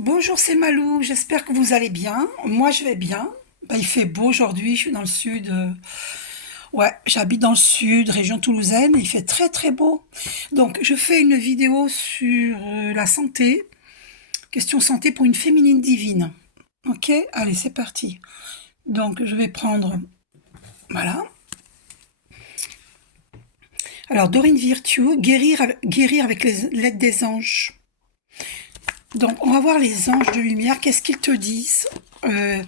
Bonjour, c'est Malou, j'espère que vous allez bien. Moi, je vais bien. Il fait beau aujourd'hui, je suis dans le sud. Ouais, j'habite dans le sud, région toulousaine, il fait très très beau. Donc, je fais une vidéo sur la santé, question santé pour une féminine divine. Ok, allez, c'est parti. Donc, je vais prendre, voilà. Alors, Dorine Virtue, guérir avec l'aide des anges. Donc, on va voir les anges de lumière, qu'est-ce qu'ils te disent. Euh,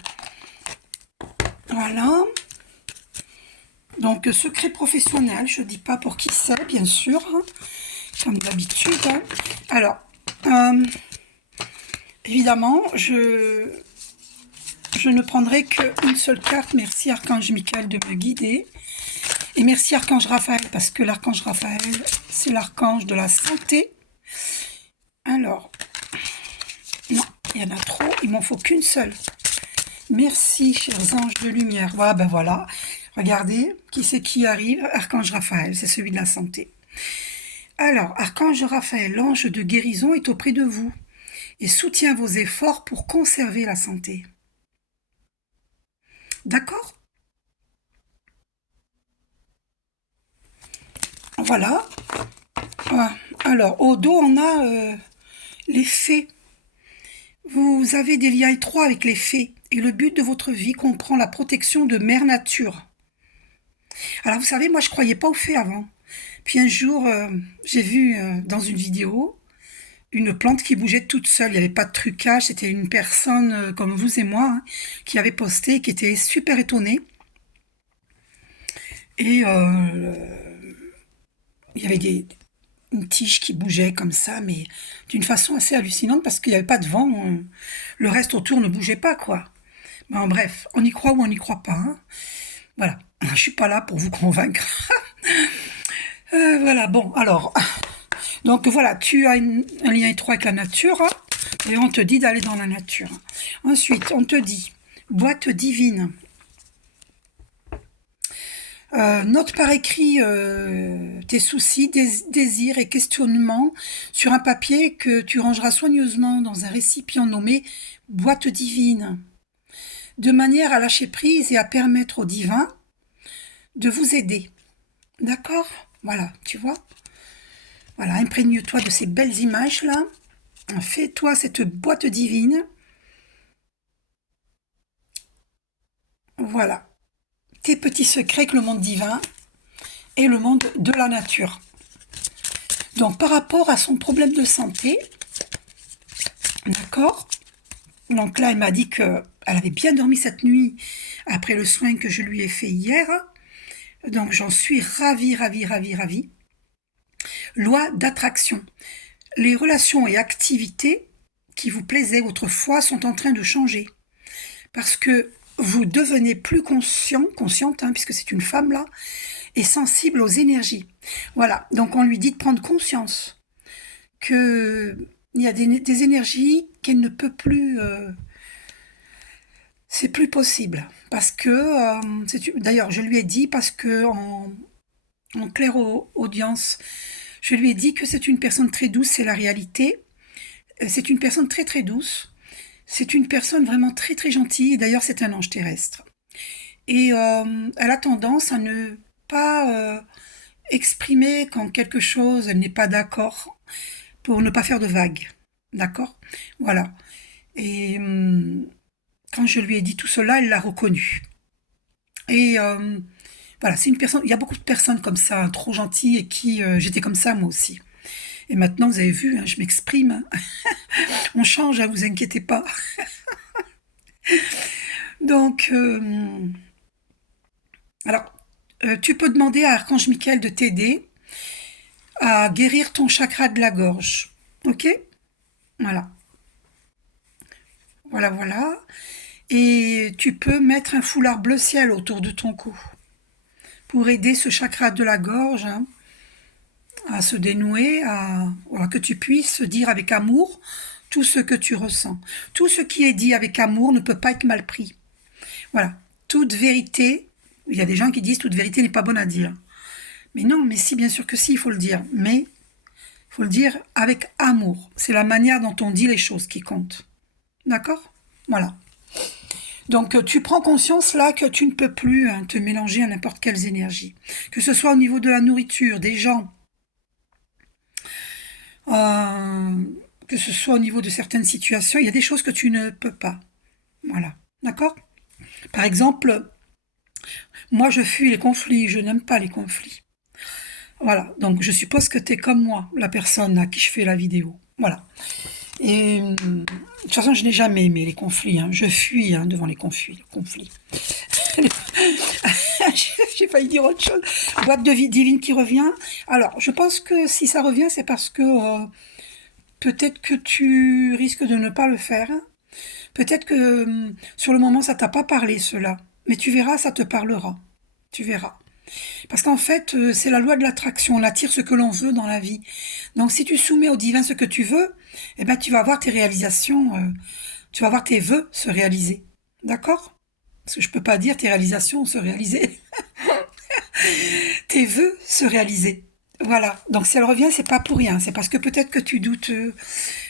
voilà. Donc, secret professionnel, je ne dis pas pour qui c'est, bien sûr, hein, comme d'habitude. Hein. Alors, euh, évidemment, je ne prendrai qu'une seule carte. Merci Archange Michael de me guider. Et merci Archange Raphaël, parce que l'Archange Raphaël, c'est l'archange de la santé. Alors, non, il y en a trop, il m'en faut qu'une seule. Merci, chers anges de lumière. Voilà, ben voilà. Regardez, qui c'est qui arrive? Archange Raphaël, c'est celui de la santé. Alors, Archange Raphaël, l'ange de guérison est auprès de vous et soutient vos efforts pour conserver la santé. D'accord? Voilà. Alors, au dos, on a les fées. Vous avez des liens étroits avec les fées et le but de votre vie comprend la protection de Mère Nature. Alors, vous savez, moi, je croyais pas aux fées avant. Puis un jour, j'ai vu dans une vidéo une plante qui bougeait toute seule. Il n'y avait pas de trucage. C'était une personne comme vous et moi hein, qui avait posté, qui était super étonnée. Et il y avait une tige qui bougeait comme ça, mais d'une façon assez hallucinante parce qu'il n'y avait pas de vent. Le reste autour ne bougeait pas, quoi. Bon, bref, on y croit ou on n'y croit pas. Hein. Voilà. Je suis pas là pour vous convaincre. Voilà, bon, alors. Donc voilà, tu as un lien étroit avec la nature hein, et on te dit d'aller dans la nature. Ensuite, on te dit boîte divine. Note par écrit tes soucis, désirs et questionnements sur un papier que tu rangeras soigneusement dans un récipient nommé boîte divine, de manière à lâcher prise et à permettre au divin de vous aider. D'accord? Voilà, tu vois? Voilà, imprègne-toi de ces belles images-là. Fais-toi cette boîte divine. Voilà. Tes petits secrets avec le monde divin et le monde de la nature. Donc, par rapport à son problème de santé, d'accord? Donc là, elle m'a dit qu'elle avait bien dormi cette nuit après le soin que je lui ai fait hier. Donc, j'en suis ravie, ravie, ravie, ravie. Loi d'attraction. Les relations et activités qui vous plaisaient autrefois sont en train de changer. Parce que vous devenez plus consciente, hein, puisque c'est une femme là, et sensible aux énergies. Voilà, donc on lui dit de prendre conscience qu'il y a des énergies qu'elle ne peut plus... c'est plus possible. Parce que, d'ailleurs, je lui ai dit, parce que en claire audience, je lui ai dit que c'est une personne très douce, c'est la réalité. C'est une personne très très douce. C'est une personne vraiment très très gentille. D'ailleurs, c'est un ange terrestre. Et elle a tendance à ne pas exprimer quand quelque chose, elle n'est pas d'accord, pour ne pas faire de vagues. D'accord? Voilà. Et quand je lui ai dit tout cela, elle l'a reconnu. Et voilà, c'est une personne. Il y a beaucoup de personnes comme ça, trop gentilles, et qui j'étais comme ça moi aussi. Et maintenant, vous avez vu, hein, je m'exprime. On change, hein, vous inquiétez pas. Donc, alors, tu peux demander à Archange Michael de t'aider à guérir ton chakra de la gorge. Ok? Voilà. Voilà, voilà. Et tu peux mettre un foulard bleu ciel autour de ton cou pour aider ce chakra de la gorge hein, à se dénouer, voilà, que tu puisses dire avec amour tout ce que tu ressens. Tout ce qui est dit avec amour ne peut pas être mal pris. Voilà. Toute vérité, il y a des gens qui disent toute vérité n'est pas bonne à dire. Mais non, mais si, bien sûr que si, il faut le dire. Mais il faut le dire avec amour. C'est la manière dont on dit les choses qui compte. D'accord? Voilà. Donc, tu prends conscience là que tu ne peux plus hein, te mélanger à n'importe quelles énergies. Que ce soit au niveau de la nourriture, des gens, euh, que ce soit au niveau de certaines situations, il y a des choses que tu ne peux pas. Voilà. D'accord? Par exemple, moi je fuis les conflits, je n'aime pas les conflits. Voilà. Donc, je suppose que tu es comme moi, la personne à qui je fais la vidéo. Voilà. Et de toute façon, je n'ai jamais aimé les conflits. Hein. Je fuis hein, devant les conflits. J'ai failli dire autre chose. Boîte de vie divine qui revient. Alors, je pense que si ça revient, c'est parce que peut-être que tu risques de ne pas le faire. Peut-être que sur le moment, ça t'a pas parlé, cela. Mais tu verras, ça te parlera. Tu verras. Parce qu'en fait, c'est la loi de l'attraction. On attire ce que l'on veut dans la vie. Donc, si tu soumets au divin ce que tu veux, eh ben, tu vas voir tes réalisations, tu vas voir tes vœux se réaliser. D'accord? Parce que je peux pas dire tes réalisations se réaliser. Tes vœux se réaliser. Voilà. Donc, si elle revient, c'est pas pour rien. C'est parce que peut-être que tu doutes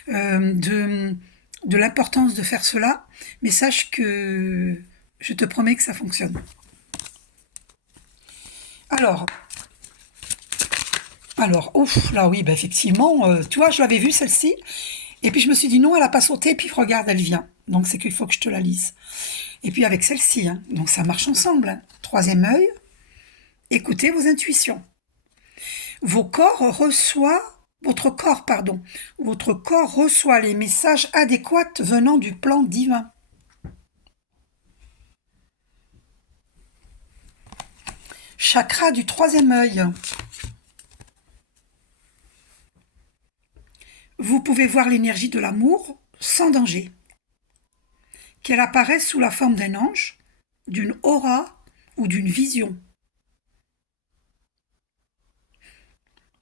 de l'importance de faire cela. Mais sache que je te promets que ça fonctionne. Alors, ouf, là oui, bah effectivement, tu vois, je l'avais vue celle-ci, et puis je me suis dit non, elle a pas sauté, et puis regarde, elle vient. Donc c'est qu'il faut que je te la lise. Et puis avec celle-ci, hein, donc ça marche ensemble. Hein. Troisième œil, écoutez vos intuitions. Votre corps, pardon, votre corps reçoit les messages adéquats venant du plan divin. Chakra du troisième œil. Vous pouvez voir l'énergie de l'amour sans danger. Qu'elle apparaisse sous la forme d'un ange, d'une aura ou d'une vision.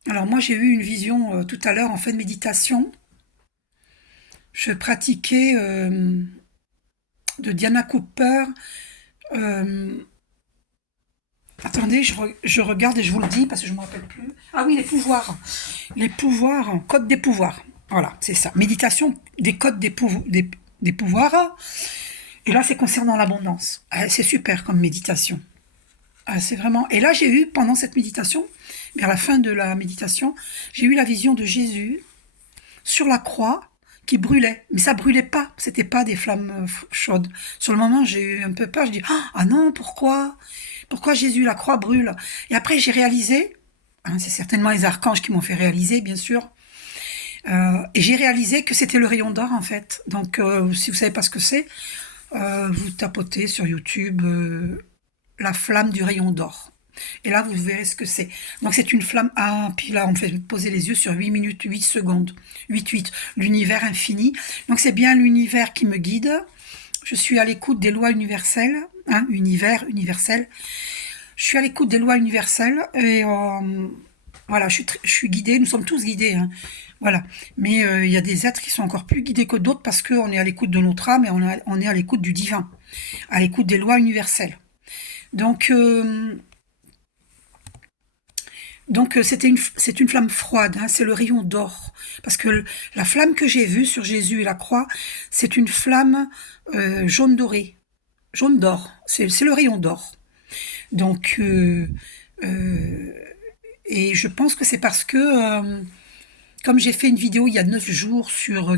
Alors moi j'ai eu une vision tout à l'heure en fin de méditation. Je pratiquais de Diana Cooper. euh, Attendez, je regarde et je vous le dis parce que je ne me rappelle plus. Ah oui, les pouvoirs. Les pouvoirs, code des pouvoirs. Voilà, c'est ça. Méditation des codes des pouvoirs. Et là, c'est concernant l'abondance. Ah, c'est super comme méditation. Ah, c'est vraiment. Et là, j'ai eu, pendant cette méditation, vers la fin de la méditation, j'ai eu la vision de Jésus sur la croix qui brûlait. Mais ça brûlait pas. C'était pas des flammes chaudes. Sur le moment, j'ai eu un peu peur. Je dis, ah non, pourquoi? Pourquoi Jésus, la croix brûle? Et après, j'ai réalisé, hein, c'est certainement les archanges qui m'ont fait réaliser, bien sûr, et j'ai réalisé que c'était le rayon d'or, en fait. Donc, si vous savez pas ce que c'est, vous tapotez sur YouTube la flamme du rayon d'or. Et là, vous verrez ce que c'est. Donc, c'est une flamme. Ah, puis là, on me fait poser les yeux sur 8 minutes, 8 secondes. 8, l'univers infini. Donc, c'est bien l'univers qui me guide. Je suis à l'écoute des lois universelles. Hein, univers, universel. Je suis à l'écoute des lois universelles. Et voilà, je suis guidée. Nous sommes tous guidés. Hein. Voilà. Mais il y a des êtres qui sont encore plus guidés que d'autres parce qu'on est à l'écoute de notre âme et on est à l'écoute du divin. À l'écoute des lois universelles. Donc, c'est une flamme froide, hein, c'est le rayon d'or. Parce que la flamme que j'ai vue sur Jésus et la croix, c'est une flamme jaune doré, jaune d'or. C'est le rayon d'or. Donc, euh, et je pense que c'est parce que, comme j'ai fait une vidéo il y a 9 jours sur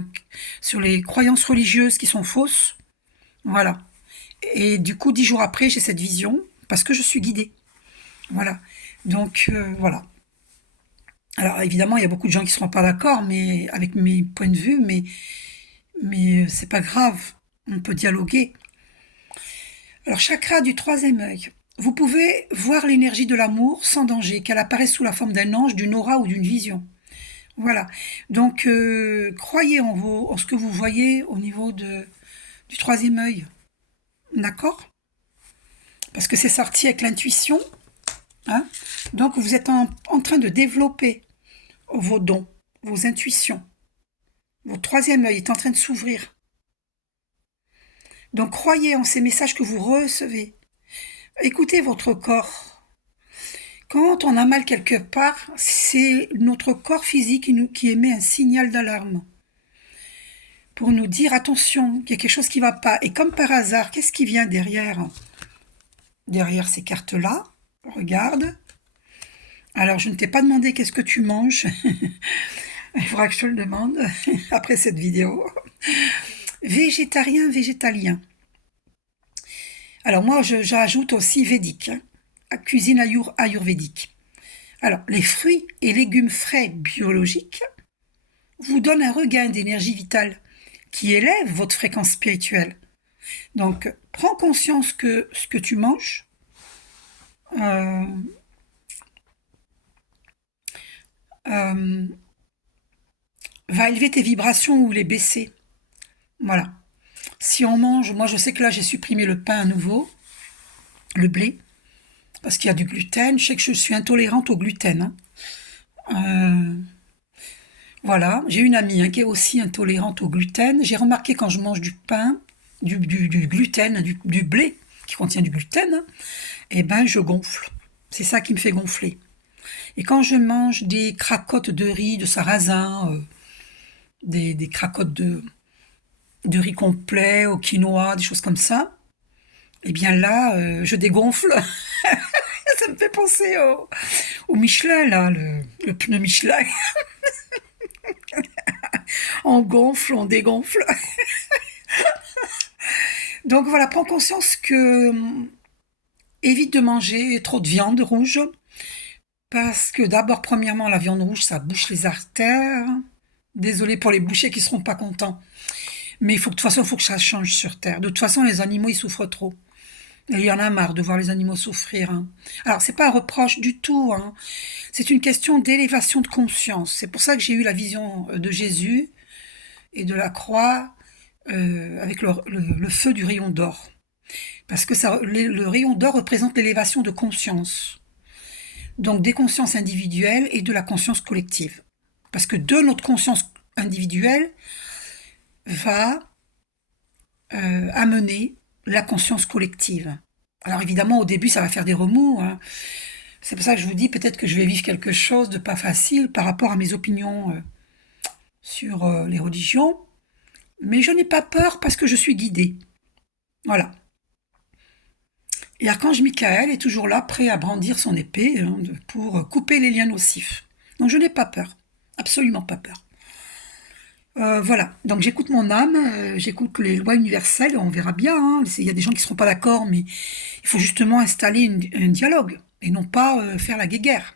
les croyances religieuses qui sont fausses, voilà. Et du coup, 10 jours après, j'ai cette vision parce que je suis guidée. Voilà. Donc, voilà. Alors évidemment, il y a beaucoup de gens qui ne seront pas d'accord, mais avec mes points de vue, mais c'est pas grave, on peut dialoguer. Alors chakra du troisième œil. Vous pouvez voir l'énergie de l'amour sans danger, qu'elle apparaisse sous la forme d'un ange, d'une aura ou d'une vision. Voilà. Donc croyez en ce que vous voyez au niveau du troisième œil. D'accord? Parce que c'est sorti avec l'intuition. Hein. Donc vous êtes en train de développer vos dons, vos intuitions. Votre troisième œil est en train de s'ouvrir. Donc croyez en ces messages que vous recevez. Écoutez votre corps. Quand on a mal quelque part, c'est notre corps physique qui émet un signal d'alarme pour nous dire attention, qu'il y a quelque chose qui ne va pas. Et comme par hasard, qu'est-ce qui vient derrière ces cartes-là? Regarde. Alors, je ne t'ai pas demandé qu'est-ce que tu manges. Il faudra que je te le demande après cette vidéo. Végétarien, végétalien. Alors moi, j'ajoute aussi védique, cuisine ayurvédique. Alors, les fruits et légumes frais biologiques vous donnent un regain d'énergie vitale qui élève votre fréquence spirituelle. Donc, prends conscience que ce que tu manges euh, euh, va élever tes vibrations ou les baisser. Voilà. Si on mange, moi je sais que là j'ai supprimé le pain à nouveau, le blé, parce qu'il y a du gluten. Je sais que je suis intolérante au gluten, hein. Voilà, j'ai une amie, hein, qui est aussi intolérante au gluten. J'ai remarqué quand je mange du pain, du gluten, du blé qui contient du gluten, hein, eh ben je gonfle. C'est ça qui me fait gonfler. Et quand je mange des cracottes de riz, de sarrasin, des cracottes de riz complet, au quinoa, des choses comme ça, eh bien là, je dégonfle. Ça me fait penser au Michelin, là, le pneu Michelin. On gonfle, on dégonfle. Donc voilà, prends conscience que évite de manger trop de viande rouge, parce que d'abord, premièrement, la viande rouge, ça bouche les artères. Désolé pour les bouchers qui seront pas contents. Mais de toute façon, il faut que ça change sur Terre. De toute façon, les animaux, ils souffrent trop. Et il y en a marre de voir les animaux souffrir, hein. Alors, c'est pas un reproche du tout, hein. C'est une question d'élévation de conscience. C'est pour ça que j'ai eu la vision de Jésus et de la croix avec le feu du rayon d'or. Parce que le rayon d'or représente l'élévation de conscience. Donc des consciences individuelles et de la conscience collective. Parce que de notre conscience individuelle va amener la conscience collective. Alors évidemment, au début, ça va faire des remous, hein. C'est pour ça que je vous dis peut-être que je vais vivre quelque chose de pas facile par rapport à mes opinions sur les religions. Mais je n'ai pas peur parce que je suis guidée. Voilà. Et Archange Michael est toujours là, prêt à brandir son épée, hein, pour couper les liens nocifs. Donc je n'ai pas peur. Absolument pas peur. Voilà, donc j'écoute mon âme, j'écoute les lois universelles, on verra bien, hein. Il y a des gens qui ne seront pas d'accord, mais il faut justement installer un dialogue, et non pas faire la guéguerre.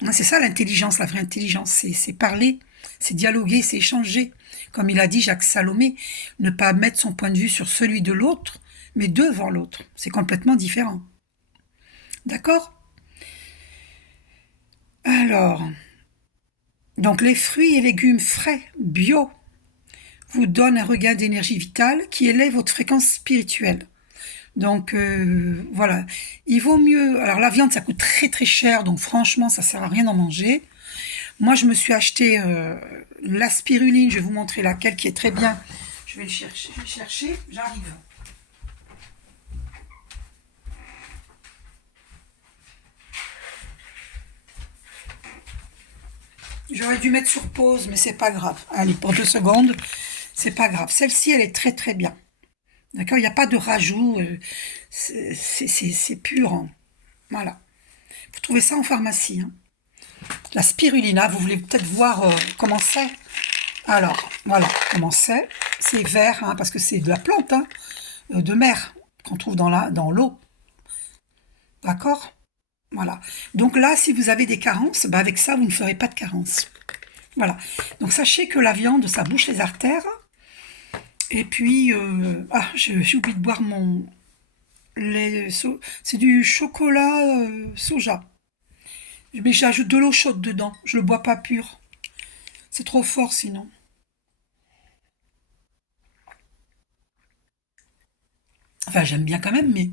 Hein, c'est ça l'intelligence, la vraie intelligence, c'est parler, c'est dialoguer, c'est échanger. Comme il a dit Jacques Salomé, ne pas mettre son point de vue sur celui de l'autre, mais devant l'autre. C'est complètement différent. D'accord? Alors, donc les fruits et légumes frais, bio, vous donnent un regain d'énergie vitale qui élève votre fréquence spirituelle. Donc voilà, il vaut mieux. Alors la viande, ça coûte très très cher, donc franchement, ça sert à rien d'en manger. Moi, je me suis acheté la spiruline. Je vais vous montrer laquelle qui est très bien. Je vais le chercher. J'arrive. J'aurais dû mettre sur pause, mais c'est pas grave. Allez, pour 2 secondes, c'est pas grave. Celle-ci, elle est très très bien. D'accord? Il n'y a pas de rajout. C'est pur, hein. Voilà. Vous trouvez ça en pharmacie, hein. La spirulina, vous voulez peut-être voir comment c'est. Alors, voilà comment c'est. C'est vert, hein, parce que c'est de la plante, hein, de mer qu'on trouve dans l'eau. D'accord? Voilà. Donc là, si vous avez des carences, bah avec ça, vous ne ferez pas de carences. Voilà. Donc sachez que la viande, ça bouche les artères. Et puis, j'ai oublié de boire mon lait. C'est du chocolat soja. Mais j'ajoute de l'eau chaude dedans. Je le bois pas pur. C'est trop fort sinon. Enfin, j'aime bien quand même, mais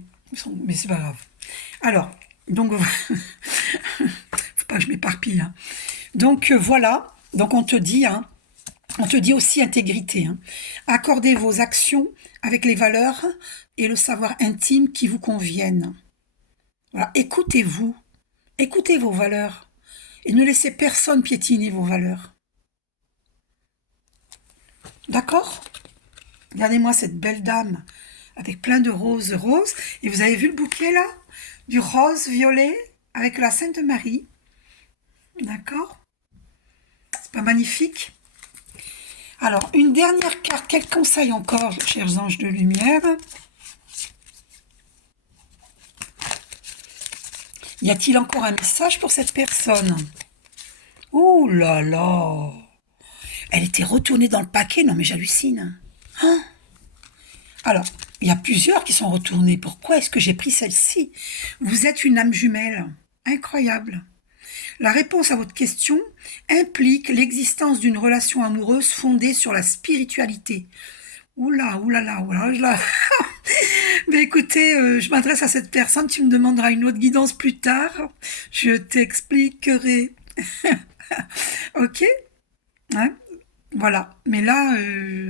c'est pas grave. Alors, donc, faut pas que je m'éparpille, hein. Donc voilà. Donc on te dit aussi intégrité, hein. Accordez vos actions avec les valeurs et le savoir intime qui vous conviennent. Voilà. Écoutez-vous. Écoutez vos valeurs. Et ne laissez personne piétiner vos valeurs. D'accord? Regardez-moi cette belle dame avec plein de roses roses. Et vous avez vu le bouquet là? Du rose violet avec la Sainte Marie. D'accord? C'est pas magnifique? Alors, une dernière carte. Quel conseil encore, chers anges de lumière? Y a-t-il encore un message pour cette personne? Ouh là là! Elle était retournée dans le paquet. Non mais j'hallucine. Hein. Alors, il y a plusieurs qui sont retournés. Pourquoi est-ce que j'ai pris celle-ci? Vous êtes une âme jumelle. Incroyable. La réponse à votre question implique l'existence d'une relation amoureuse fondée sur la spiritualité. Oula, oulala, oulala. Mais écoutez, je m'adresse à cette personne, tu me demanderas une autre guidance plus tard. Je t'expliquerai. Ok? Hein. Voilà. Mais là,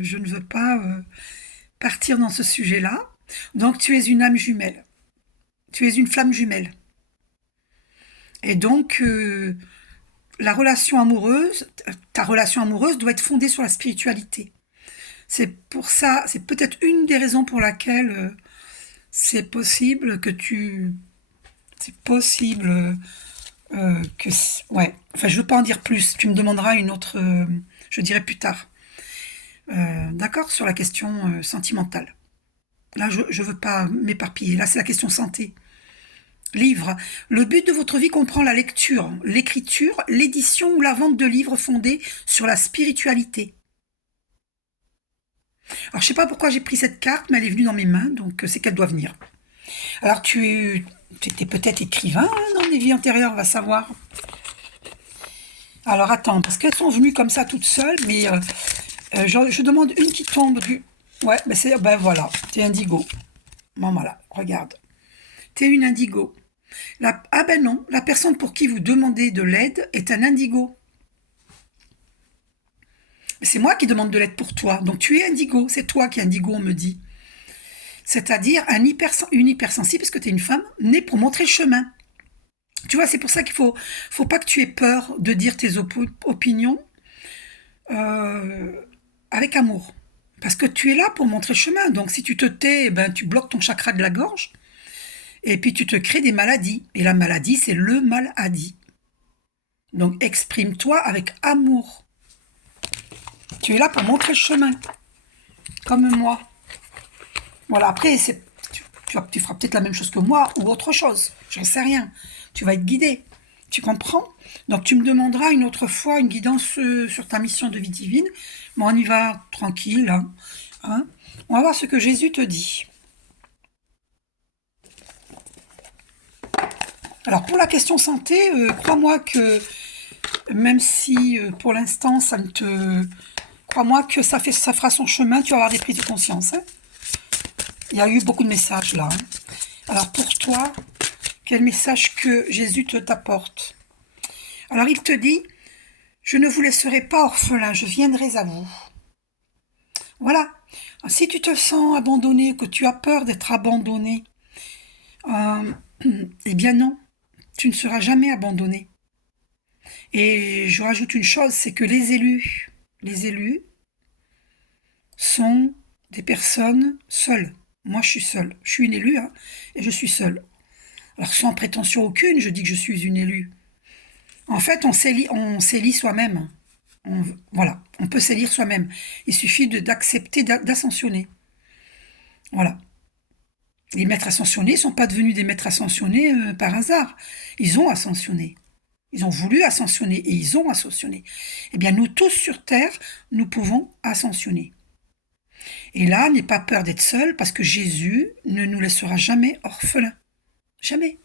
je ne veux pas partir dans ce sujet-là. Donc, tu es une âme jumelle. Tu es une flamme jumelle. Et donc, ta relation amoureuse doit être fondée sur la spiritualité. C'est pour ça, c'est peut-être une des raisons pour laquelle c'est possible que tu... C'est possible que... Ouais, enfin, je ne veux pas en dire plus. Tu me demanderas une autre... je dirai plus tard. D'accord? Sur la question sentimentale. Là, je ne veux pas m'éparpiller. Là, c'est la question santé. Livre. Le but de votre vie comprend la lecture, l'écriture, l'édition ou la vente de livres fondés sur la spiritualité. Alors, je sais pas pourquoi j'ai pris cette carte, mais elle est venue dans mes mains, donc c'est qu'elle doit venir. Alors, tu étais peut-être écrivain hein, dans des vies antérieures, on va savoir. Alors, attends, parce qu'elles sont venues comme ça toutes seules, mais je demande une qui tombe du... Ouais, ben voilà, t'es indigo. Bon, voilà, regarde. T'es une indigo. Ah ben non, la personne pour qui vous demandez de l'aide est un indigo. C'est moi qui demande de l'aide pour toi. Donc tu es indigo, c'est toi qui es indigo, on me dit. C'est-à-dire une hypersensible, parce que tu es une femme, née pour montrer le chemin. Tu vois, c'est pour ça faut pas que tu aies peur de dire tes opinions euh, avec amour. Parce que tu es là pour montrer le chemin. Donc si tu te tais, ben, tu bloques ton chakra de la gorge. Et puis tu te crées des maladies. Et la maladie, c'est le maladie. Donc exprime-toi avec amour. Tu es là pour montrer le chemin. Comme moi. Voilà, après, tu feras peut-être la même chose que moi ou autre chose. J'en sais rien. Tu vas être guidé. Tu comprends? Donc tu me demanderas une autre fois une guidance sur ta mission de vie divine. Mais on y va tranquille. Hein. On va voir ce que Jésus te dit. Alors pour la question santé, crois-moi que même si pour l'instant ça ne te... Crois-moi que ça fera son chemin, tu vas avoir des prises de conscience. Hein. Il y a eu beaucoup de messages là. Hein. Alors pour toi, quel message que Jésus t'apporte? Alors il te dit, je ne vous laisserai pas orphelin, je viendrai à vous. Voilà. Si tu te sens abandonné, que tu as peur d'être abandonné, eh bien non, tu ne seras jamais abandonné. Et je rajoute une chose, c'est que les élus sont des personnes seules. Moi, je suis seule. Je suis une élue, hein, et je suis seule. Alors, sans prétention aucune, je dis que je suis une élue. En fait, on s'élit soi-même. Voilà, on peut s'élire soi-même. Il suffit d'accepter d'ascensionner. Voilà. Les maîtres ascensionnés ne sont pas devenus des maîtres ascensionnés par hasard. Ils ont ascensionné. Ils ont voulu ascensionner et ils ont ascensionné. Eh bien, nous tous sur Terre, nous pouvons ascensionner. Et là, n'aie pas peur d'être seul parce que Jésus ne nous laissera jamais orphelins. Jamais.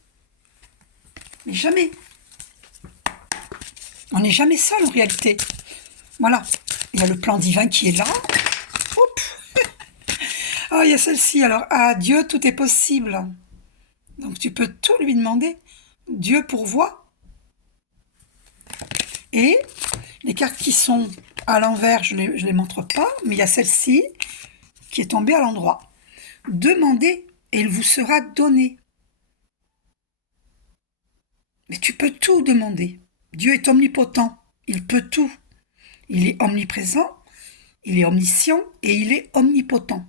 Mais jamais. On n'est jamais seul en réalité. Voilà. Il y a le plan divin qui est là. Oups. Ah, il y a celle-ci. Alors, à Dieu, tout est possible. Donc, tu peux tout lui demander. Dieu pourvoit. Et les cartes qui sont à l'envers, je les montre pas, mais il y a celle-ci qui est tombée à l'endroit. Demandez et il vous sera donné. Mais tu peux tout demander. Dieu est omnipotent. Il peut tout. Il est omniprésent. il est omniscient et il est omnipotent.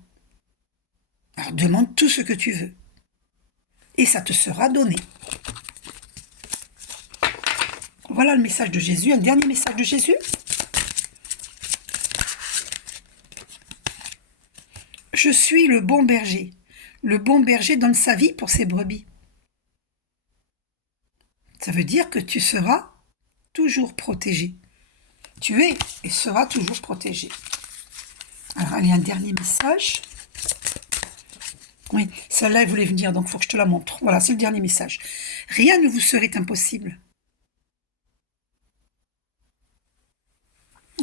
Alors demande tout ce que tu veux. Et ça te sera donné. Voilà le message de Jésus. Un dernier message de Jésus. Je suis le bon berger. Le bon berger donne sa vie pour ses brebis. Ça veut dire que tu seras toujours protégé. Tu es et seras toujours protégé. Alors, allez, un dernier message. Oui, celle-là, elle voulait venir, donc il faut que je te la montre. Voilà, c'est le dernier message. Rien ne vous serait impossible.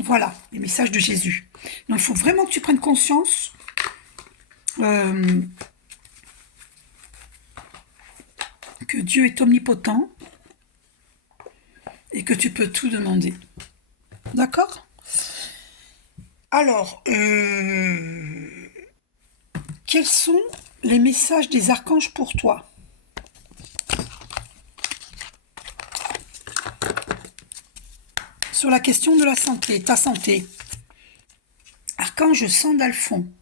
Voilà, les messages de Jésus. Donc, il faut vraiment que tu prennes conscience que Dieu est omnipotent et que tu peux tout demander. D'accord? Alors, quels sont les messages des archanges pour toi? Sur la question de la santé, ta santé. Archange Sandalphon.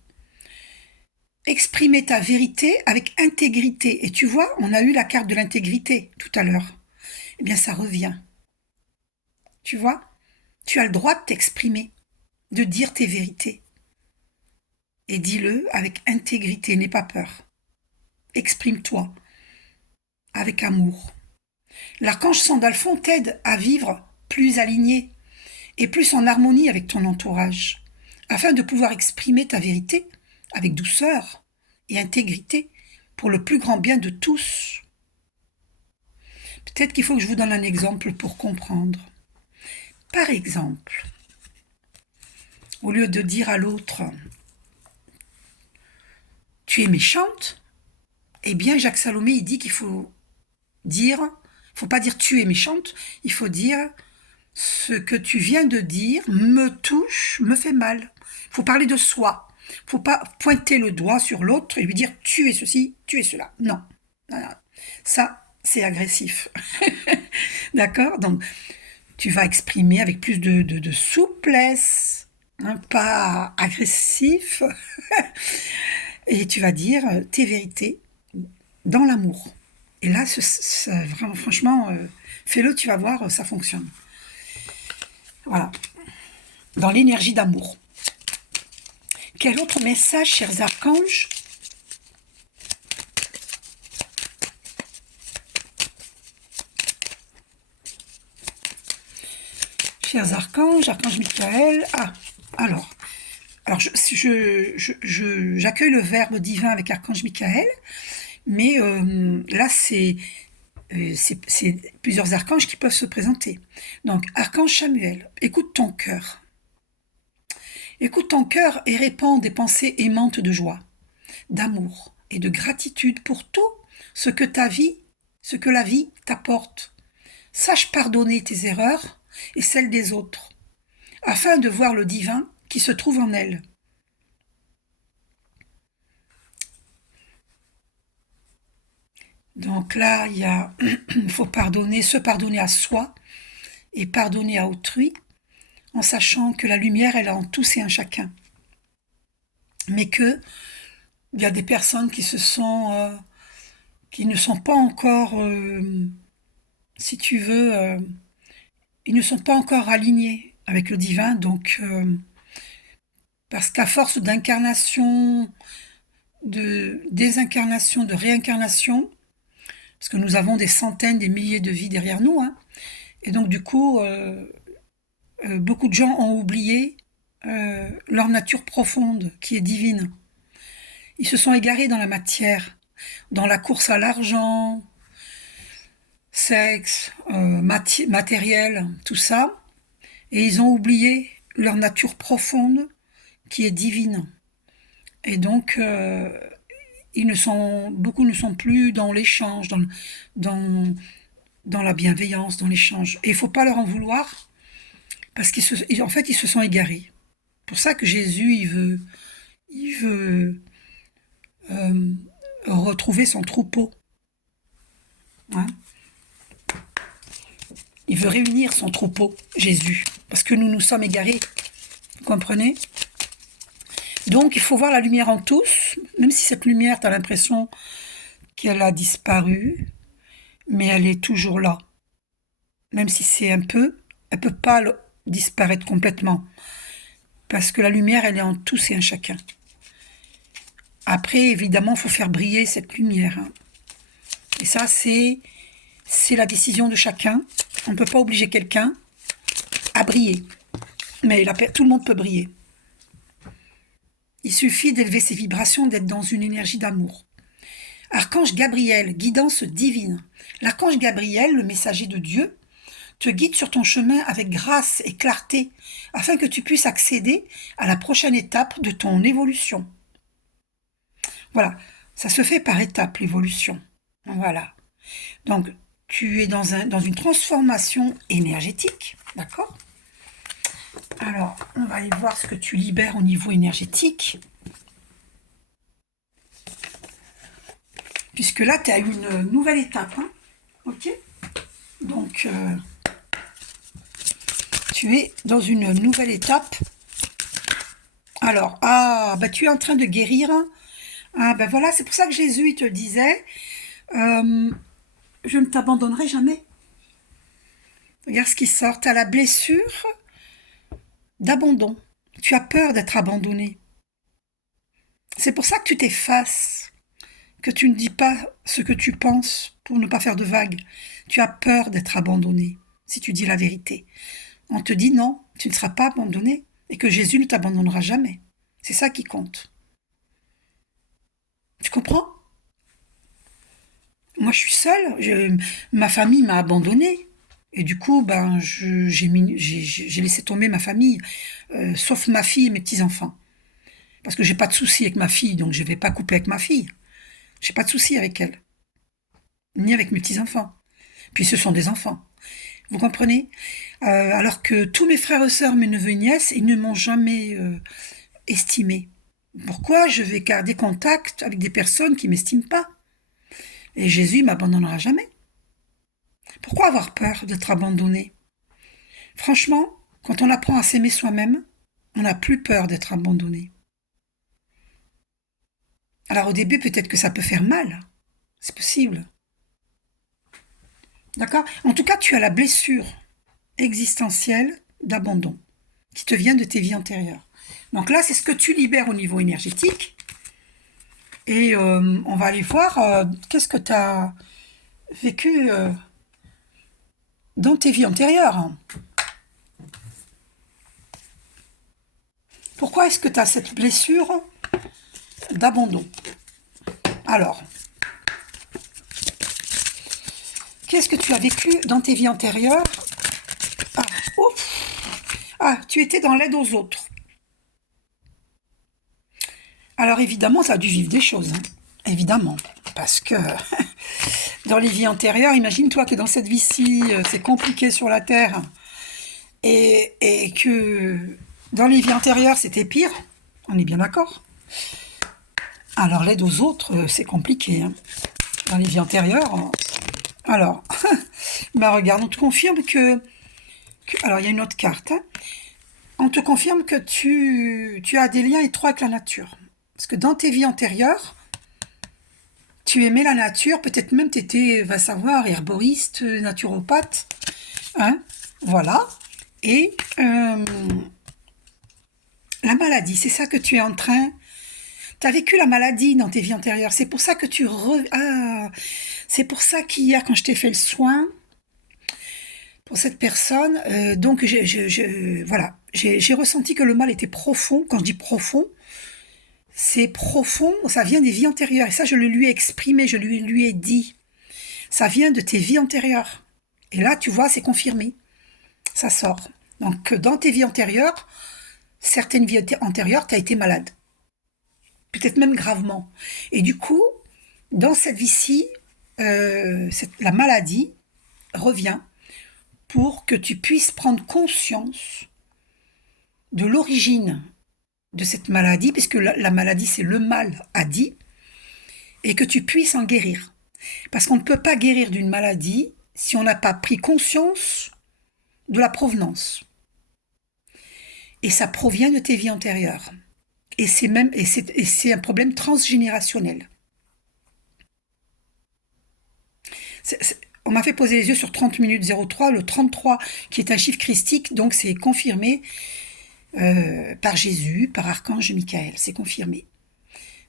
Exprimer ta vérité avec intégrité. Et tu vois, on a eu la carte de l'intégrité tout à l'heure. Eh bien, ça revient. Tu vois, tu as le droit de t'exprimer, de dire tes vérités. Et dis-le avec intégrité, n'aie pas peur. Exprime-toi avec amour. L'archange Sandalphon t'aide à vivre plus aligné et plus en harmonie avec ton entourage, afin de pouvoir exprimer ta vérité avec douceur et intégrité pour le plus grand bien de tous. Peut-être qu'il faut que je vous donne un exemple pour comprendre. Par exemple, au lieu de dire à l'autre « tu es méchante », eh bien Jacques Salomé il dit qu'il faut dire, il faut pas dire « tu es méchante », il faut dire « ce que tu viens de dire me touche, me fait mal ». Il faut parler de soi. Il ne faut pas pointer le doigt sur l'autre et lui dire « tu es ceci, tu es cela ». Non, non, non. Ça, c'est agressif. D'accord? Donc, tu vas exprimer avec plus de souplesse, hein, pas agressif, et tu vas dire tes vérités dans l'amour. Et là, vraiment, franchement, fais-le, tu vas voir, ça fonctionne. Voilà. Dans l'énergie d'amour. Quel autre message, chers archanges? Chers archanges, archange Michael. Ah, alors j'accueille le verbe divin avec archange Michael, mais là, c'est plusieurs archanges qui peuvent se présenter. Donc, archange Samuel, écoute ton cœur. Écoute ton cœur et répands des pensées aimantes de joie, d'amour et de gratitude pour tout ce que la vie t'apporte. Sache pardonner tes erreurs et celles des autres, afin de voir le divin qui se trouve en elles. Donc là, il faut se pardonner à soi et pardonner à autrui, en sachant que la lumière, elle est en tous et en chacun. Mais que il y a des personnes qui ne sont pas encore, si tu veux, ils ne sont pas encore alignés avec le divin, donc parce qu'à force d'incarnation, de désincarnation, de réincarnation, parce que nous avons des centaines, des milliers de vies derrière nous, hein, et donc du coup, beaucoup de gens ont oublié leur nature profonde, qui est divine. Ils se sont égarés dans la matière, dans la course à l'argent, sexe, matériel, tout ça, et ils ont oublié leur nature profonde, qui est divine. Et donc, beaucoup ne sont plus dans l'échange, dans la bienveillance, dans l'échange. Et il ne faut pas leur en vouloir, parce qu'en fait, ils se sont égarés. C'est pour ça que Jésus, il veut retrouver son troupeau. Hein? Il veut réunir son troupeau, Jésus, parce que nous nous sommes égarés. Vous comprenez? Donc, il faut voir la lumière en tous, même si cette lumière, tu as l'impression qu'elle a disparu, mais elle est toujours là. Même si c'est un peu, elle peut pas disparaître complètement. Parce que la lumière, elle est en tous et en chacun. Après, évidemment, il faut faire briller cette lumière. Hein. Et ça, c'est la décision de chacun. On ne peut pas obliger quelqu'un à briller. Mais tout le monde peut briller. Il suffit d'élever ses vibrations, d'être dans une énergie d'amour. Archange Gabriel, guidance divine. L'archange Gabriel, le messager de Dieu, te guide sur ton chemin avec grâce et clarté, afin que tu puisses accéder à la prochaine étape de ton évolution. Voilà, ça se fait par étapes, l'évolution. Voilà. Donc, tu es dans une transformation énergétique, d'accord ? Alors, on va aller voir ce que tu libères au niveau énergétique. Puisque là, tu as une nouvelle étape, hein, ok ? Donc, tu es dans une nouvelle étape. Alors, tu es en train de guérir. Ah, ben voilà, c'est pour ça que Jésus, il te disait, je ne t'abandonnerai jamais. Regarde ce qui sort. Tu as la blessure d'abandon. Tu as peur d'être abandonné. C'est pour ça que tu t'effaces, que tu ne dis pas ce que tu penses pour ne pas faire de vagues. Tu as peur d'être abandonné, si tu dis la vérité. On te dit non, tu ne seras pas abandonné et que Jésus ne t'abandonnera jamais. C'est ça qui compte. Tu comprends ? Moi, je suis seule. Ma famille m'a abandonnée. Et du coup, j'ai laissé tomber ma famille, sauf ma fille et mes petits-enfants. Parce que j'ai pas de souci avec ma fille, donc je vais pas couper avec ma fille. J'ai pas de souci avec elle. Ni avec mes petits-enfants. Puis ce sont des enfants. Vous comprenez ? Alors que tous mes frères et sœurs, mes neveux et nièces, ils ne m'ont jamais estimé. Pourquoi je vais garder contact avec des personnes qui ne m'estiment pas ? Et Jésus ne m'abandonnera jamais. Pourquoi avoir peur d'être abandonné ? Franchement, quand on apprend à s'aimer soi-même, on n'a plus peur d'être abandonné. Alors au début, peut-être que ça peut faire mal. C'est possible. D'accord ? En tout cas, tu as la blessure existentielle d'abandon qui te vient de tes vies antérieures. Donc là, c'est ce que tu libères au niveau énergétique. Et on va aller voir qu'est-ce que tu as vécu dans tes vies antérieures. Pourquoi est-ce que tu as cette blessure d'abandon ? Alors, qu'est-ce que tu as vécu dans tes vies antérieures ? Tu étais dans l'aide aux autres. Alors évidemment, ça a dû vivre des choses, hein. Évidemment, parce que dans les vies antérieures, imagine-toi que dans cette vie-ci, c'est compliqué sur la Terre, et que dans les vies antérieures, c'était pire, on est bien d'accord ? Alors l'aide aux autres, c'est compliqué, hein. Dans les vies antérieures. Alors, regarde, on te confirme que... Alors, il y a une autre carte, hein. On te confirme que tu as des liens étroits avec la nature. Parce que dans tes vies antérieures, tu aimais la nature, peut-être même tu étais, va savoir, herboriste, naturopathe. Hein, voilà. Et la maladie, c'est ça que tu es en train... Tu as vécu la maladie dans tes vies antérieures. C'est pour ça que c'est pour ça qu'hier, quand je t'ai fait le soin pour cette personne, donc j'ai ressenti que le mal était profond. Quand je dis profond, c'est profond, ça vient des vies antérieures. Et ça, je le lui ai exprimé, je lui ai dit. Ça vient de tes vies antérieures. Et là, tu vois, c'est confirmé. Ça sort. Donc, dans tes vies antérieures, certaines vies antérieures, tu as été malade. Peut-être même gravement. Et du coup, dans cette vie-ci, la maladie revient pour que tu puisses prendre conscience de l'origine de cette maladie, puisque la maladie, c'est le mal a dit, et que tu puisses en guérir. Parce qu'on ne peut pas guérir d'une maladie si on n'a pas pris conscience de la provenance. Et ça provient de tes vies antérieures. et c'est un problème transgénérationnel. On m'a fait poser les yeux sur 30 minutes 03, le 33 qui est un chiffre christique, donc c'est confirmé par Jésus, par Archange Michael, c'est confirmé.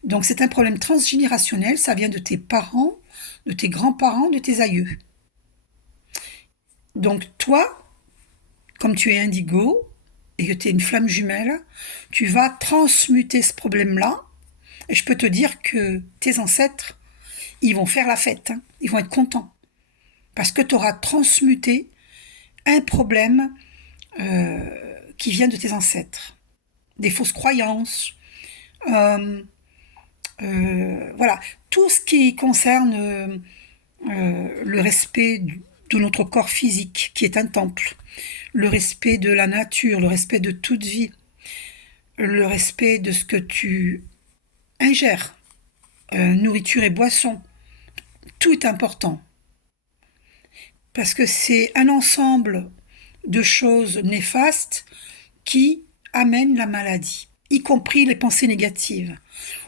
Donc c'est un problème transgénérationnel, ça vient de tes parents, de tes grands-parents, de tes aïeux. Donc toi, comme tu es indigo et que tu es une flamme jumelle, tu vas transmuter ce problème-là. Et je peux te dire que tes ancêtres, ils vont faire la fête, hein. Ils vont être contents. Parce que tu auras transmuté un problème qui vient de tes ancêtres. Des fausses croyances, voilà, tout ce qui concerne le respect de notre corps physique, qui est un temple, le respect de la nature, le respect de toute vie, le respect de ce que tu ingères, nourriture et boisson, tout est important. Parce que c'est un ensemble de choses néfastes qui amènent la maladie, y compris les pensées négatives,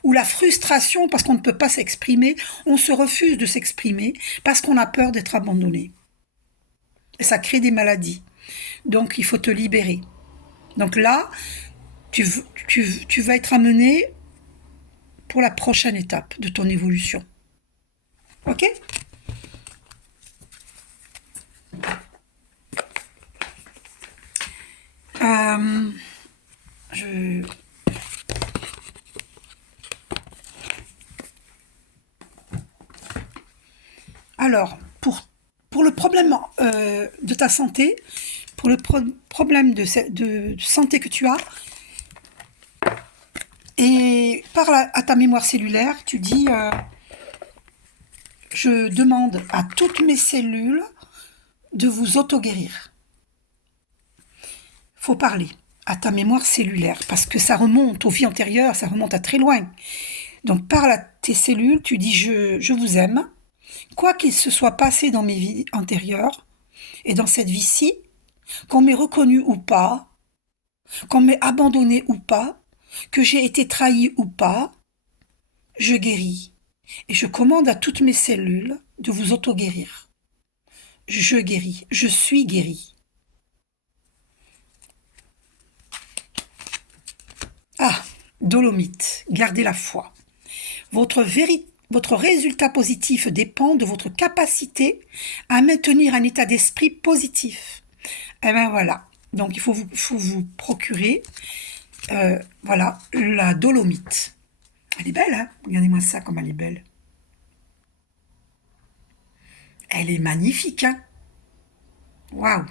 ou la frustration parce qu'on ne peut pas s'exprimer, on se refuse de s'exprimer parce qu'on a peur d'être abandonné. Et ça crée des maladies. Donc il faut te libérer. Donc là, tu vas être amené pour la prochaine étape de ton évolution. Ok ? Je... Alors, pour le problème de ta santé, pour le problème de santé que tu as, et à ta mémoire cellulaire, tu dis je demande à toutes mes cellules de vous auto-guérir. Faut parler à ta mémoire cellulaire, parce que ça remonte aux vies antérieures, ça remonte à très loin. Donc parle à tes cellules, tu dis je vous aime, quoi qu'il se soit passé dans mes vies antérieures, et dans cette vie-ci, qu'on m'ait reconnu ou pas, qu'on m'ait abandonné ou pas, que j'ai été trahi ou pas, je guéris. Et je commande à toutes mes cellules de vous auto-guérir. Je guéris, je suis guéri. Ah, Dolomite, gardez la foi. Votre résultat positif dépend de votre capacité à maintenir un état d'esprit positif. Eh bien voilà, donc il faut vous procurer voilà, la dolomite. Elle est belle, hein? Regardez-moi ça comme elle est belle. Elle est magnifique, hein? Waouh!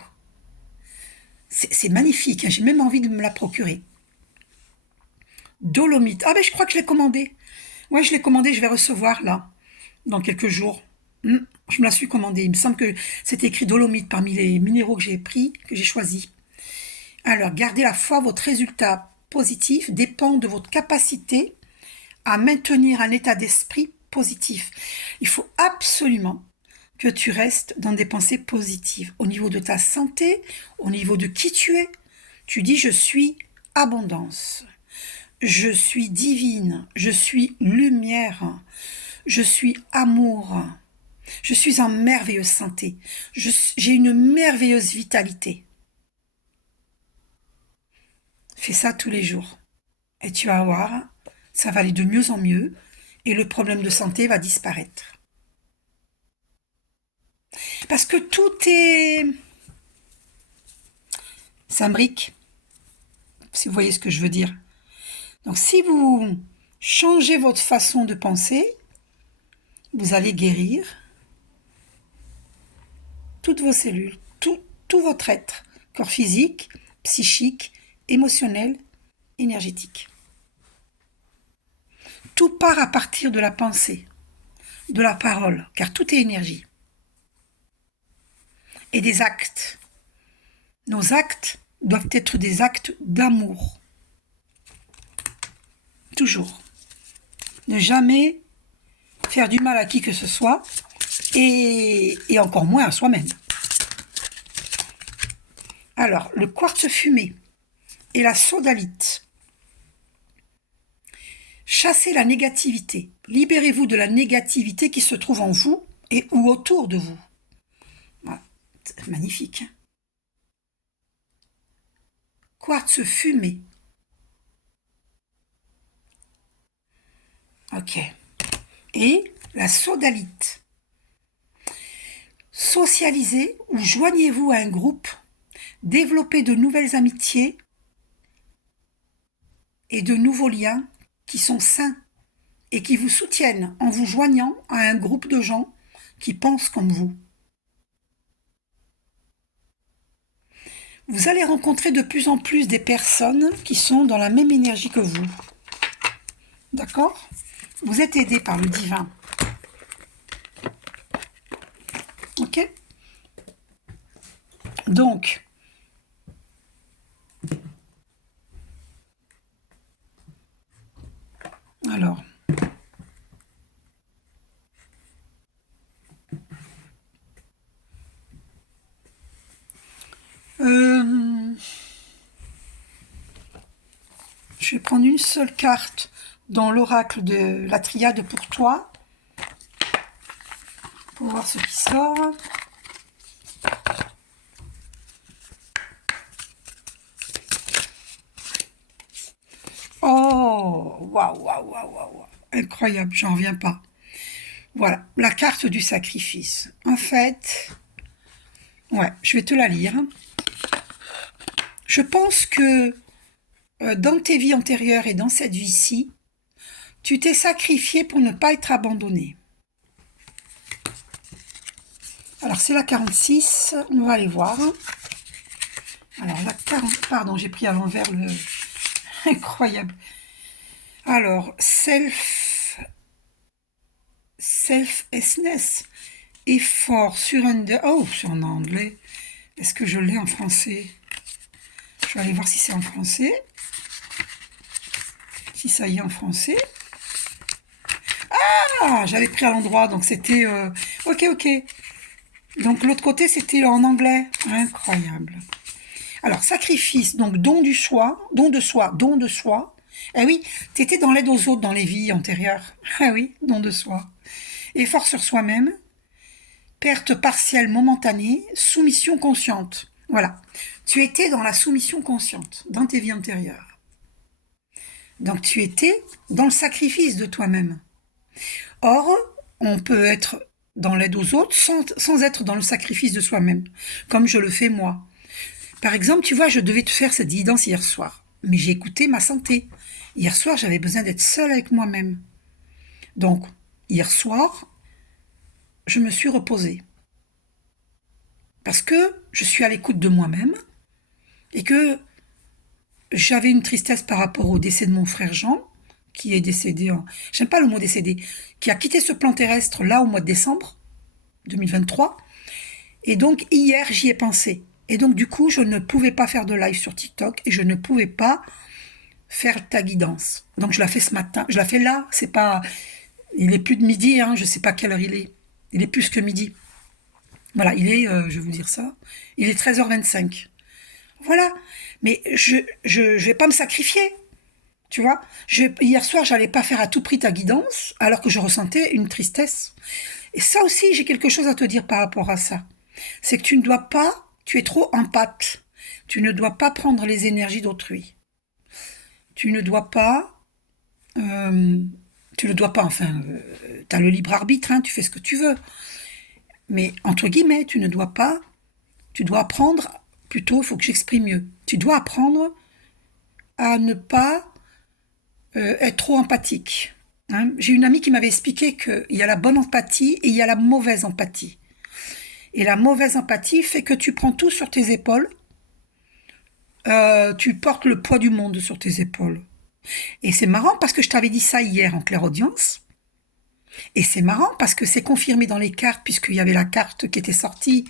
C'est magnifique, hein? J'ai même envie de me la procurer. Dolomite. Ah ben je crois que je l'ai commandée. Ouais, je l'ai commandée, je vais recevoir là, dans quelques jours. Je me la suis commandée. Il me semble que c'est écrit dolomite parmi les minéraux que j'ai pris, que j'ai choisis. Alors, gardez la foi, votre résultat positif dépend de votre capacité à maintenir un état d'esprit positif. Il faut absolument que tu restes dans des pensées positives au niveau de ta santé, au niveau de qui tu es. Tu dis je suis abondance, je suis divine, je suis lumière, je suis amour, je suis en merveilleuse santé, j'ai une merveilleuse vitalité. Fais ça tous les jours et tu vas voir, ça va aller de mieux en mieux et le problème de santé va disparaître. Parce que tout s'imbrique, si vous voyez ce que je veux dire. Donc si vous changez votre façon de penser, vous allez guérir toutes vos cellules, tout votre être, corps physique, psychique, émotionnel, énergétique. Tout part à partir de la pensée, de la parole, car tout est énergie. Et des actes. Nos actes doivent être des actes d'amour. Toujours. Ne jamais faire du mal à qui que ce soit, et encore moins à soi-même. Alors, le quartz fumé et la sodalite. Chassez la négativité. Libérez-vous de la négativité qui se trouve en vous et ou autour de vous. Voilà. C'est magnifique. Hein. Quartz fumé. Ok. Et la sodalite. Socialisez ou joignez-vous à un groupe, développez de nouvelles amitiés et de nouveaux liens qui sont sains et qui vous soutiennent en vous joignant à un groupe de gens qui pensent comme vous. Vous allez rencontrer de plus en plus des personnes qui sont dans la même énergie que vous. D'accord? Vous êtes aidé par le divin. Ok? Donc, alors, je vais prendre une seule carte dans l'oracle de la triade pour toi, pour voir ce qui sort. Oh, waouh, waouh, waouh, waouh, incroyable, j'en reviens pas. Voilà, la carte du sacrifice. En fait, ouais, je vais te la lire. Je pense que dans tes vies antérieures et dans cette vie-ci, tu t'es sacrifié pour ne pas être abandonné. Alors, c'est la 46, on va aller voir. Alors, la 40, pardon, j'ai pris à l'envers le... Incroyable. Alors, self-essness, effort, surrender. Oh, c'est en anglais. Est-ce que je l'ai en français? Je vais aller voir si c'est en français. Si ça y est en français. Ah, j'avais pris à l'endroit, donc c'était... Ok, ok. Donc l'autre côté, c'était en anglais. Incroyable. Alors, sacrifice, donc don du choix, don de soi, don de soi. Eh oui, tu étais dans l'aide aux autres dans les vies antérieures. Ah oui, don de soi. Effort sur soi-même, perte partielle momentanée, soumission consciente. Voilà. Tu étais dans la soumission consciente, dans tes vies antérieures. Donc tu étais dans le sacrifice de toi-même. Or, on peut être dans l'aide aux autres sans être dans le sacrifice de soi-même, comme je le fais moi. Par exemple, tu vois, je devais te faire cette guidance hier soir, mais j'ai écouté ma santé. Hier soir, j'avais besoin d'être seule avec moi-même. Donc, hier soir, je me suis reposée. Parce que je suis à l'écoute de moi-même et que j'avais une tristesse par rapport au décès de mon frère Jean, qui est décédé en... J'aime pas le mot décédé, qui a quitté ce plan terrestre là au mois de décembre 2023. Et donc, hier, j'y ai pensé. Et donc, du coup, je ne pouvais pas faire de live sur TikTok et je ne pouvais pas faire ta guidance. Donc, je la fais ce matin. Je la fais là. C'est pas... Il est plus de midi, hein. Je sais pas quelle heure il est. Il est plus que midi. Voilà, il est, je vais vous dire ça, il est 13h25. Voilà. Mais je vais pas me sacrifier. Tu vois, hier soir, j'allais pas faire à tout prix ta guidance, alors que je ressentais une tristesse. Et ça aussi, j'ai quelque chose à te dire par rapport à ça. C'est que tu ne dois pas, tu es trop empathe. Tu ne dois pas prendre les énergies d'autrui. Tu ne dois pas, enfin, tu as le libre arbitre, hein, tu fais ce que tu veux. Mais, entre guillemets, tu ne dois pas, tu dois apprendre, plutôt, il faut que j'exprime mieux. Tu dois apprendre à ne pas être trop empathique. Hein. J'ai une amie qui m'avait expliqué qu'il y a la bonne empathie et il y a la mauvaise empathie. Et la mauvaise empathie fait que tu prends tout sur tes épaules, tu portes le poids du monde sur tes épaules. Et c'est marrant parce que je t'avais dit ça hier en clairaudience. Et c'est marrant parce que c'est confirmé dans les cartes, puisqu'il y avait la carte qui était sortie,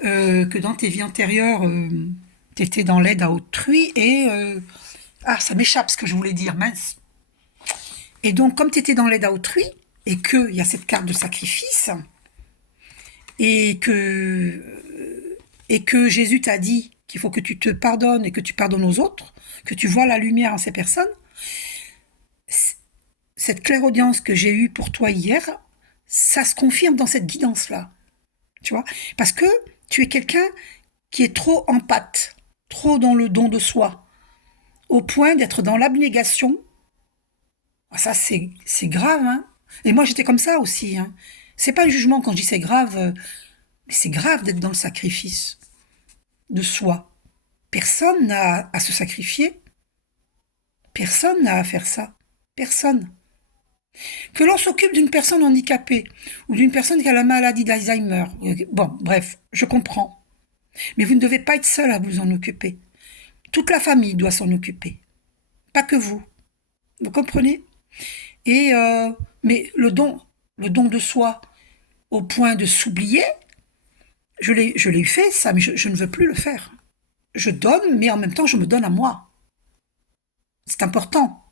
que dans tes vies antérieures, tu étais dans l'aide à autrui et... ah, ça m'échappe ce que je voulais dire, mince. Et donc, comme tu étais dans l'aide à autrui, et qu'il y a cette carte de sacrifice, et que Jésus t'a dit qu'il faut que tu te pardonnes et que tu pardonnes aux autres, que tu vois la lumière en ces personnes, cette clairaudience que j'ai eue pour toi hier, ça se confirme dans cette guidance-là. Tu vois? Parce que tu es quelqu'un qui est trop empathe, trop dans le don de soi, au point d'être dans l'abnégation. Ah, ça, c'est grave, hein? Et moi, j'étais comme ça aussi, hein. C'est pas un jugement quand je dis c'est grave, mais c'est grave d'être dans le sacrifice de soi. Personne n'a à se sacrifier. Personne n'a à faire ça. Personne. Que l'on s'occupe d'une personne handicapée ou d'une personne qui a la maladie d'Alzheimer, bon, bref, je comprends. Mais vous ne devez pas être seul à vous en occuper. Toute la famille doit s'en occuper. Pas que vous. Vous comprenez? Et mais le don de soi au point de s'oublier, je l'ai fait ça, mais je ne veux plus le faire. Je donne, mais en même temps, je me donne à moi. C'est important.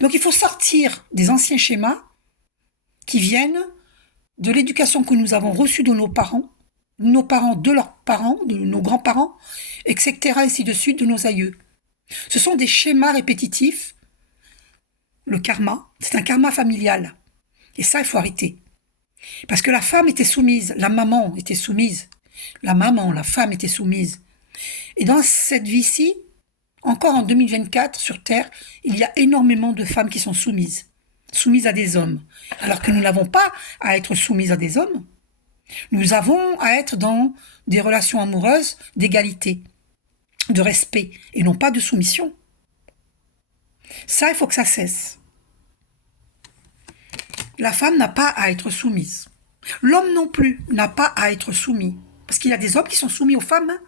Donc il faut sortir des anciens schémas qui viennent de l'éducation que nous avons reçue de nos parents de leurs parents, de nos grands-parents, etc., ainsi de suite, de nos aïeux. Ce sont des schémas répétitifs. Le karma, c'est un karma familial. Et ça, il faut arrêter. Parce que la femme était soumise, la maman était soumise, la femme était soumise. Et dans cette vie-ci, encore en 2024, sur Terre, il y a énormément de femmes qui sont soumises. Soumises à des hommes. Alors que nous n'avons pas à être soumises à des hommes. Nous avons à être dans des relations amoureuses d'égalité, de respect, et non pas de soumission. Ça, il faut que ça cesse. La femme n'a pas à être soumise. L'homme non plus n'a pas à être soumis. Parce qu'il y a des hommes qui sont soumis aux femmes. Hein.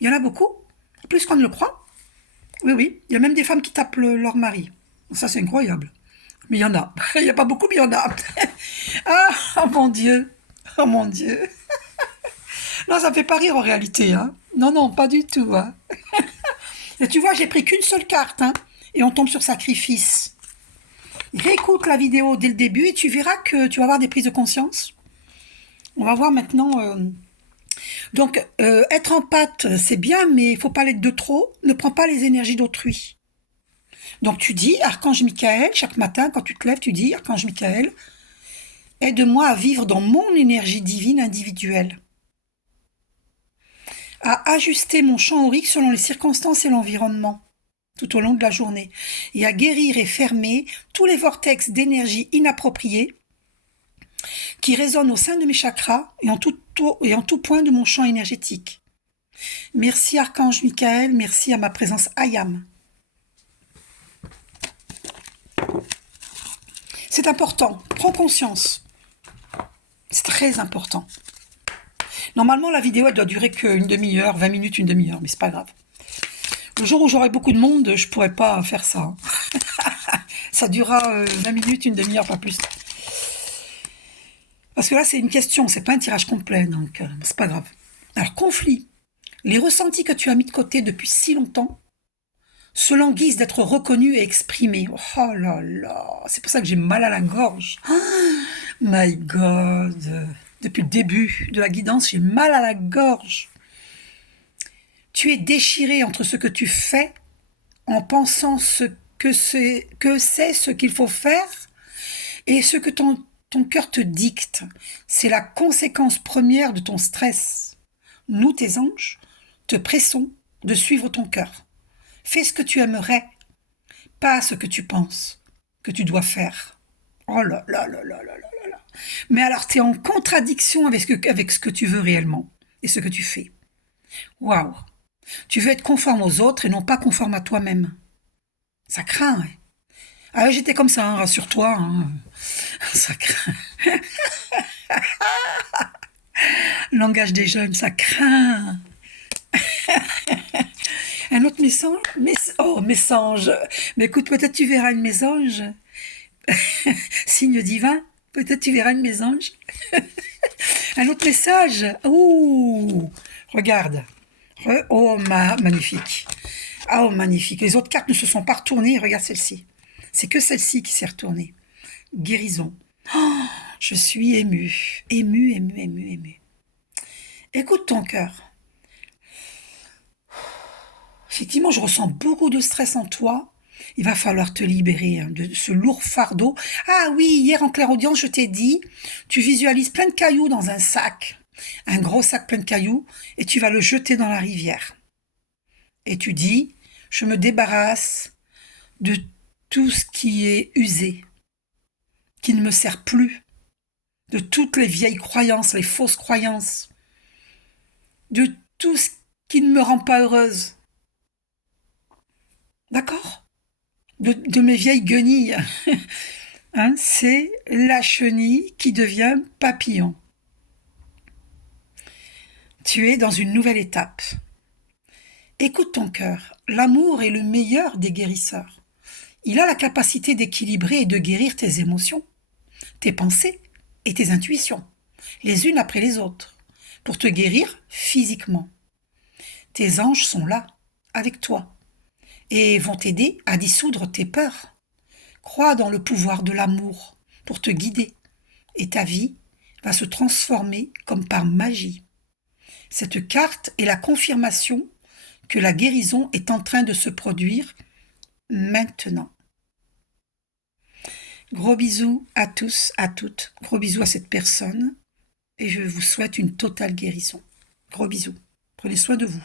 Il y en a beaucoup. Plus qu'on ne le croit. Oui, oui. Il y a même des femmes qui tapent leur mari. Ça, c'est incroyable. Mais il y en a. Il n'y a pas beaucoup, mais il y en a. Ah, oh mon Dieu. Oh mon Dieu. Non, ça me fait pas rire en réalité. Hein. Non, non, pas du tout. Hein. Et tu vois, j'ai pris qu'une seule carte. Hein, et on tombe sur sacrifice. Réécoute la vidéo dès le début et tu verras que tu vas avoir des prises de conscience. On va voir maintenant. Donc, être en pâte, c'est bien, mais il faut pas l'être de trop. Ne prends pas les énergies d'autrui. Donc, tu dis, Archange Michael, chaque matin, quand tu te lèves, tu dis, Archange Michael, aide-moi à vivre dans mon énergie divine individuelle. À ajuster mon champ aurique selon les circonstances et l'environnement tout au long de la journée, et à guérir et fermer tous les vortex d'énergie inappropriés qui résonnent au sein de mes chakras et en tout point de mon champ énergétique. Merci Archange Michael, merci à ma présence Ayam. C'est important, prends conscience. C'est très important. Normalement, la vidéo, elle doit durer qu'une demi-heure, 20 minutes, une demi-heure, mais c'est pas grave. Le jour où j'aurai beaucoup de monde, je pourrai pas faire ça. Ça durera 20 minutes, une demi-heure, pas plus. Parce que là, c'est une question, c'est pas un tirage complet, donc c'est pas grave. Alors, conflit. Les ressentis que tu as mis de côté depuis si longtemps se languissent d'être reconnus et exprimés. Oh là là, c'est pour ça que j'ai mal à la gorge. Oh, my God. Depuis le début de la guidance, j'ai mal à la gorge. Tu es déchiré entre ce que tu fais en pensant que c'est ce qu'il faut faire et ce que ton cœur te dicte. C'est la conséquence première de ton stress. Nous, tes anges, te pressons de suivre ton cœur. Fais ce que tu aimerais, pas ce que tu penses que tu dois faire. Oh là là là là là là là. Mais alors, tu es en contradiction avec ce que tu veux réellement et ce que tu fais. Waouh. Tu veux être conforme aux autres et non pas conforme à toi-même. Ça craint. Hein. Ah, j'étais comme ça, hein, rassure-toi. Hein. Ça craint. Langage des jeunes, ça craint. Un autre message. Oh, message. Mais écoute, peut-être tu verras une mésange. Signe divin. Peut-être tu verras une mésange. Un autre message. Ouh, regarde. Oh, magnifique. Oh, magnifique. Les autres cartes ne se sont pas retournées. Regarde celle-ci. C'est que celle-ci qui s'est retournée. Guérison. Oh, je suis émue. Émue, émue, émue, émue. Écoute ton cœur. Effectivement, je ressens beaucoup de stress en toi. Il va falloir te libérer de ce lourd fardeau. Ah oui, hier en clairaudience, je t'ai dit, tu visualises plein de cailloux dans un sac, un gros sac plein de cailloux, et tu vas le jeter dans la rivière. Et tu dis, je me débarrasse de tout ce qui est usé, qui ne me sert plus, de toutes les vieilles croyances, les fausses croyances, de tout ce qui ne me rend pas heureuse. D'accord? De mes vieilles guenilles. Hein, c'est la chenille qui devient papillon. Tu es dans une nouvelle étape. Écoute ton cœur. L'amour est le meilleur des guérisseurs. Il a la capacité d'équilibrer et de guérir tes émotions, tes pensées et tes intuitions, les unes après les autres, pour te guérir physiquement. Tes anges sont là, avec toi, et vont t'aider à dissoudre tes peurs. Crois dans le pouvoir de l'amour pour te guider, et ta vie va se transformer comme par magie. Cette carte est la confirmation que la guérison est en train de se produire maintenant. Gros bisous à tous, à toutes. Gros bisous à cette personne. Et je vous souhaite une totale guérison. Gros bisous. Prenez soin de vous.